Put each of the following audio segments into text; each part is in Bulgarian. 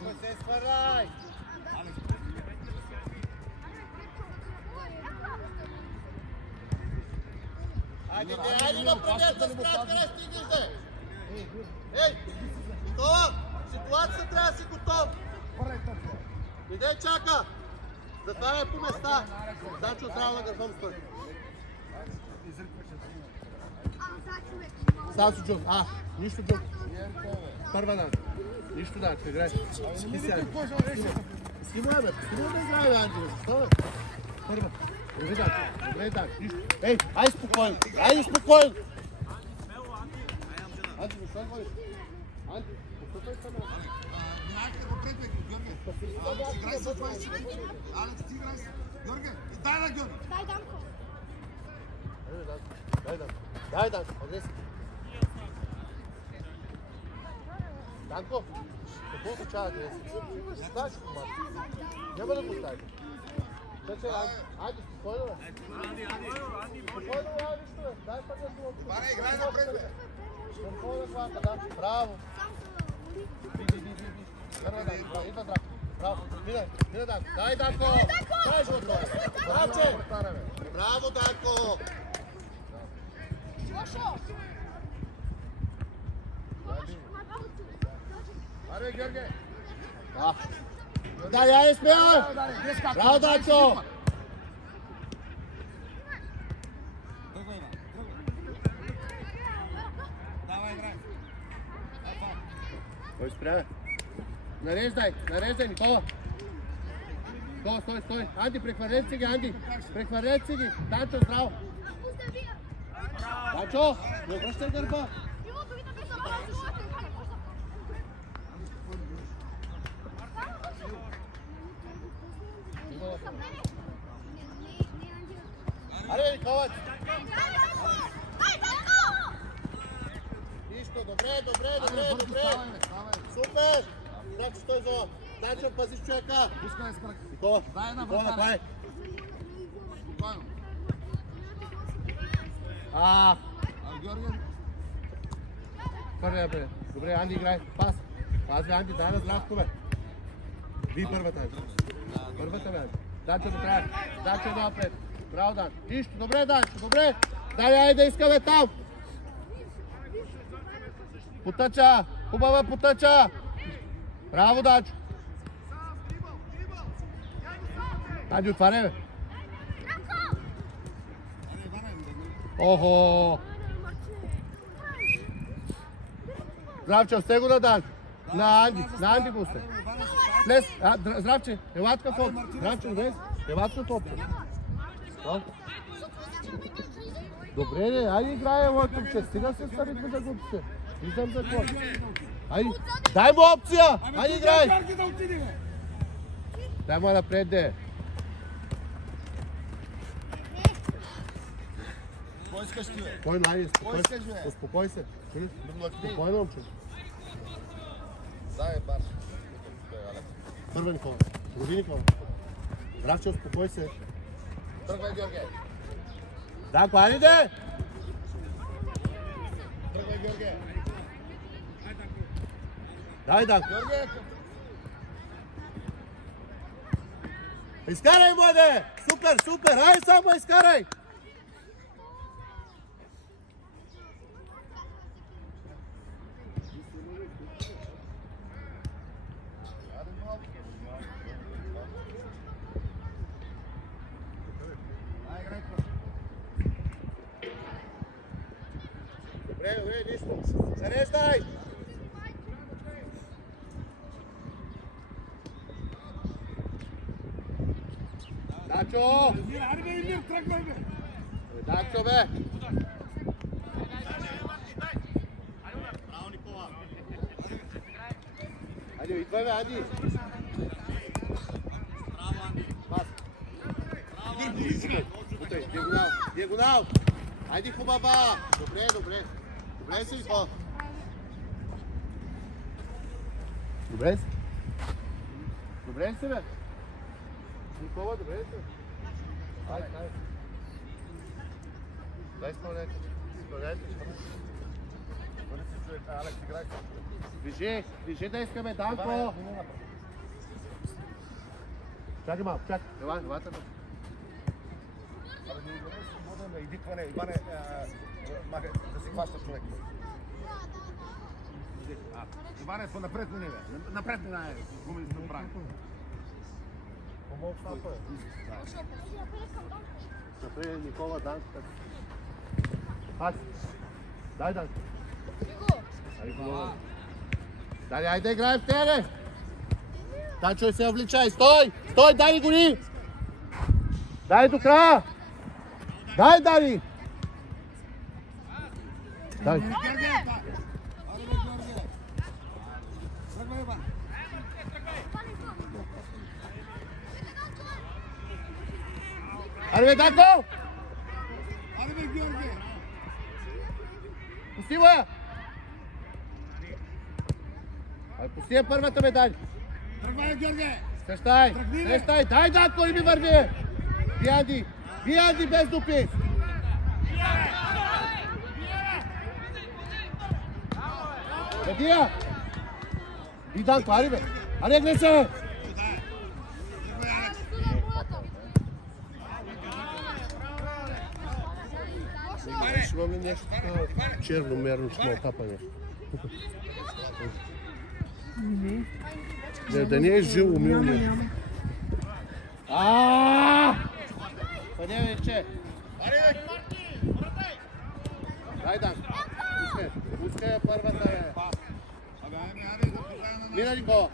Ако се сварай! Айде напред, да спрят, къде стигнеш, бе! Ей! Готова! Ситуацията трябва да си готов! Идей чака! Затваряй по места! Дачо трябва да гърбам стой! Став си джук! Нищо джук! Първа дан! Нищо дан, ще играеш! Ти сяди! Стимуй, бе! Стимуй да здраве, Анджело! Защо, бе? Първа! Добре, дан! Нищо! Ей! Ай спокойно! Айде спокойно! Анджело, що говориш? Анджело, постъпай се на... Играй с това и си. Алекс, ти играй с... Георги, дай на Георги! Дай Данко! Дай Данко, адреси. Данко, какво означава адреси? Знаеш ли това? Няма да го ставите. Айде, спокойно, бе. Спокойно, няма нищо, бе. Дай пък да го... Ваня, играй напред, бе. Спокойно, главата, да. Браво. Идва Драко. Браво. Минай, Данко. Дай, Данко. Дай, Жлото. Бравче. Браво, Данко. Аре, Георги. Дай, я изпея. Браво, Данко. Кой спря? Нареждай, Никола. Стой. Анди, прехвърлете си ги, Анди. Прехвърлете си ги. Данчо, здраво. Данчо, не обръщай гърба. Аре, Никола. Нищо, добре. Супер! Значи стой зона. Данчо, пазиш човека. Пускай с кръг. Никола, Дай на направи. Спокойно. Георги. Първия, бе. Добре, Анди, играй. Пас, бе, Анди, дай на здравко, бе. Ви първата, бе. Първата, бе. Данчо до края. Данчо до напред. Браво, Дан. Нищо, добре, Данчо, добре. Дай да искаме там. Потъча! Хубава потъча! Браво, Данчо! Анди, отваряй, бе! Охо! Здравче, сте го да Дан! На Анди го сте! Слез! Здравче, елатка в опция! Здравче, добре! Елатка в опция! Добре, не, айде играе, моето, стига се старите да глупите! Виждам за какво. Айде, дай му опция! Айде, играй! Дай му напред, де! Кой искаш ти, бе? Кой най-е? Кой искаш, бе? Успокой се. Спокойно, момче. Дай, Барш. Първа, Никола. Други, Никола. Здравче, успокой се. Тръгвай, Георги. Да, айде, де! Тръгвай, Георги. Дай, да. Георги. Изкарай, младе! Супер! Ай, само изкарай! Добре, нищо. Зареждай! Дачо! Дачо, бе! Браво, Никола! Айде, идвай, бе, Анди! Браво, Анди! Пас! Браво, Диагонал! Айде, хубава! Добре! Добре си, Никола! Добре си, бе! Никола, добре ли си? Айде. Дай изпълнете. Алекс, играй. Движи да искаме, Данко! Чакай малко, чакай. Елате. Абе, не е свободен, изикване, Иване, махай, да си хваща човек. Иване, напред на нега. Напред на нега. Гуми да се прави. Помолк стапа. Напред Никола Данка. Хайде. Дай Данка. Айде, играем в тере. Танчо се обличай. Стой, дай гони. Дай до края. Дай, Дари. Дай. Арбе, Данко! Арбе, Георги! Пусти го я! Пусти я първата медаль! Тръгвай, Георги! Срещай! Дай, Данко, не ми върви! Биянди без дупи! Бедия! И Данко, ари бе! Ари, гледай се бе! Ще имаме нещо черномерно смълтапа нещо. Да не е жил умил нещо. Къде вече? Дай, Дан. Пускай я първата, бе. Мина, Никола.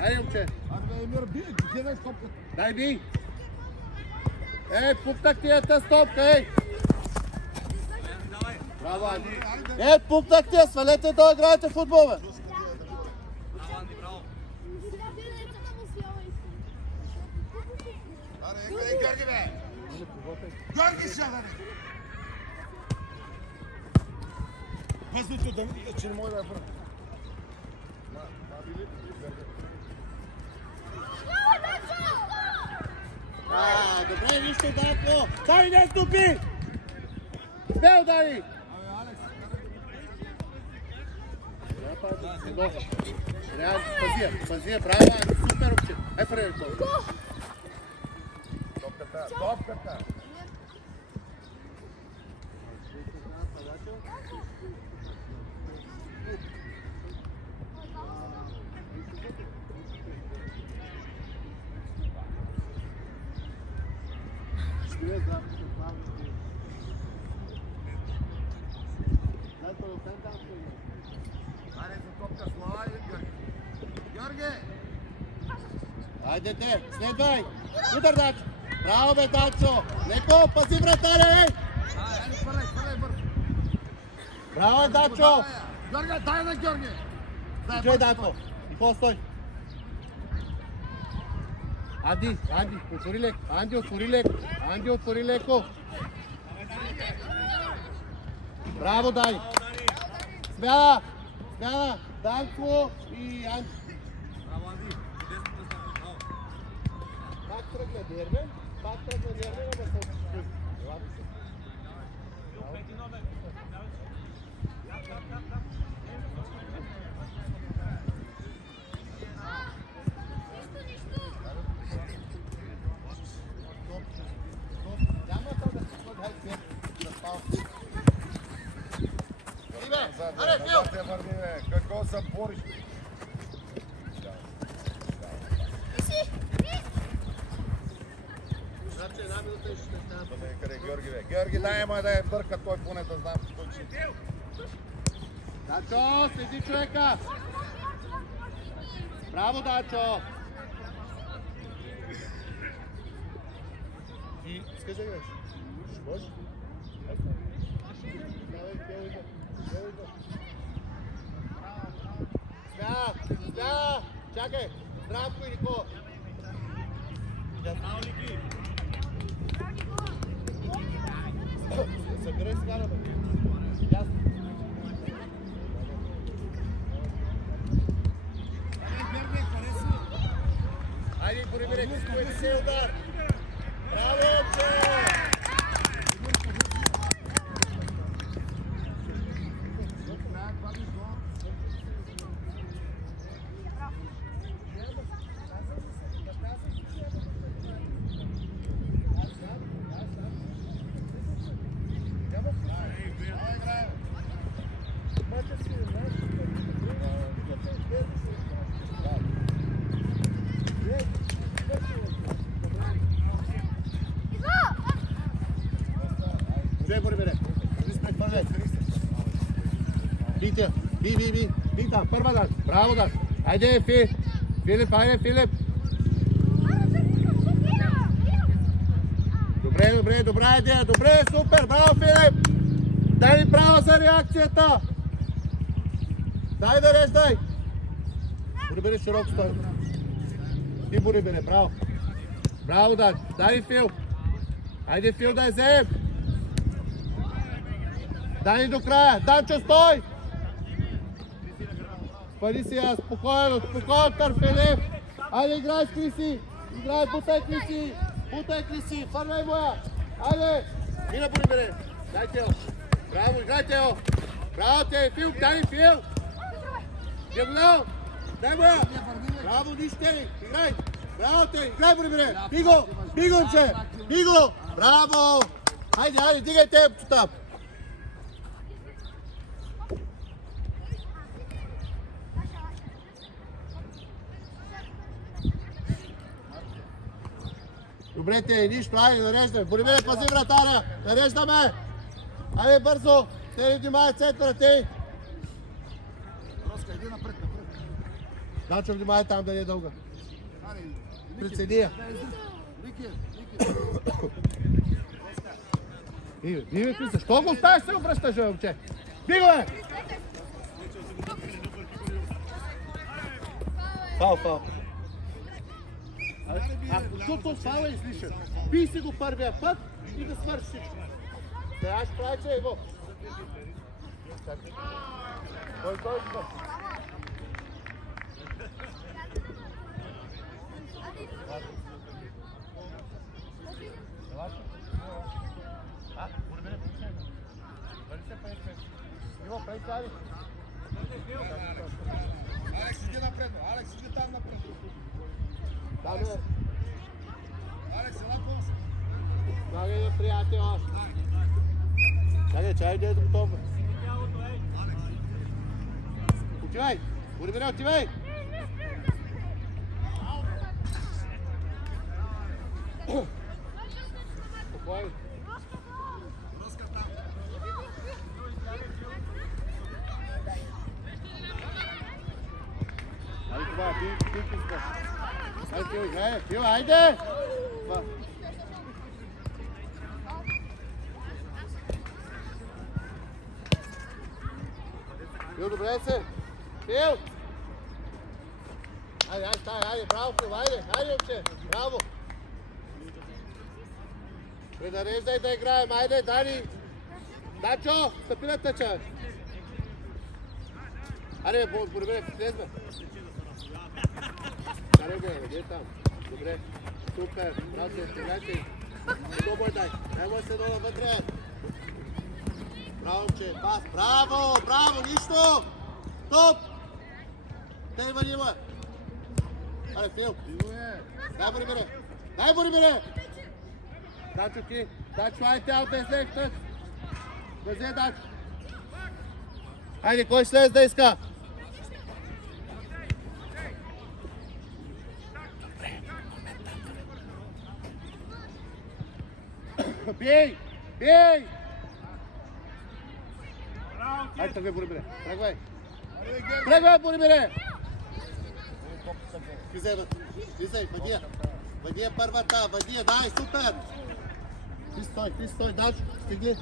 Айде, момче. Дай, бий. Пукнах тията стопка, Браво, Анди. Пукнах тия, свалете да играете футбол, бе. Георги, бе! Георги, сяда, бе! Пъзното да ми, че не мога да я върна. Добре, нищо, Данко! Дай, не стопи! Бел, дай! Пазия, браво, супер опция! Прави това! Топката! Айде, следвай! Удар, Дачо! Браво, бе, Дачо! Леко, пази вратаря, Браво, Дачо! Георги, дай на Георги! Чуй, Дачо! Никола, стой! Анди, отвори леко! Анди, отвори леко! Браво, Дани! Смяна! Данко и Анди! Пак тръгна Дербен, ама се отпусти. Какво се бориш? Георги, дай ма да я бърка той поне да знам, че той ще. Дачо, следи човека! Браво, Дачо! Ти искаш да играеш? Ще можеш? Смя! Чакай! Здравко и Никола! Събирай сега на бъде. Ясно. Айде, Борибирек, изпоеди се удар. Браво, че! Би там, първа дач. Браво дач. Айде, Филип, айде, Филип. Добра идея, добре, супер, браво, Филип. Дай ми право за реакцията. Дай да реждай. Борибере широко стой. Ти Борибере, браво. Браво, дай. Дай Фил. Айде, Фил, да я взем. Дай ни до края. Данчо, стой. Спади си аз. Спокойно, Филип. Айде, играй с Криси. Играй, бутай Криси. Фървай моя. Айде. Мина, Борибере. Дай Тео. Браво, играй Тео. Браво, Тео. Фил, дай Фил. Диагонал. Дай моя. Браво, нищей. Играй. Браво, Тео. Играй, Борибере. Биго, момче. Биго. Браво. Айде, дигай темпото там. Добре, те, нищо, айде, нареждаме. Борибере, пази вратаря. Нареждаме. Айде, бързо. Те не внимай центъра, те. Роска, иди напред. Дачо, внимай там да не е дълга. Прицени я. Биве, Криса, що го оставиш се обръщаш, момче? Биго, бе! Фал. Ако то става излишен, бий си го първия път и да свърши всичко. Сега ще прави, че его. Кой? Алекс, иди напред. Алекс, иди там напред. Алекс, ела по-си. Чакай, приятел. Чакай, да е готов. Отивай! Борибере, отивай! Спокойно. Айде това, ти пускаш. Айде, Фил, играй, Фил, айде! Фил, добре се! Фил! Айде, браво, Фил, айде, момче, браво! Предареждай да играем, айде, Дани! Дачо, стъпи на тъча! Айде, Борибере, слезме! Айде там, добре, супер, браво, стигайте! Дай му се долу вътре! Браво, момче, пас, браво, нищо! Топ! Те има нима! Айде, Фил! Дай, Борибере! Дачо ти! Дачо, айде, алта излег тък! Везе, Дачо! Айде, кой слез да иска? Бей! Айде, тръгвай, Борибере! Тръгвай, Борибере! Влизай, Вадия първата, дай, супер! Ти стой, Дачо, стигни!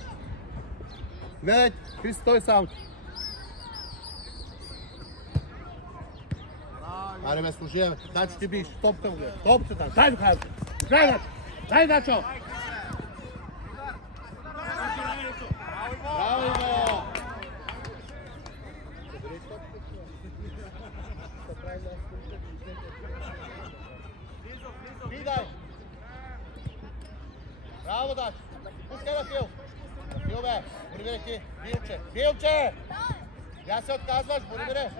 Гледай, ти стой сам! Аре, ме служи, Дачо ти биш, топка му гледай, топка там, дай го кажа! Дай, Дачо! Браво, Иво! Дай! Браво, Дачо! Пускай на Фил! Фил, бе! Борибере ти! Филче! Я се отказваш, Борибере!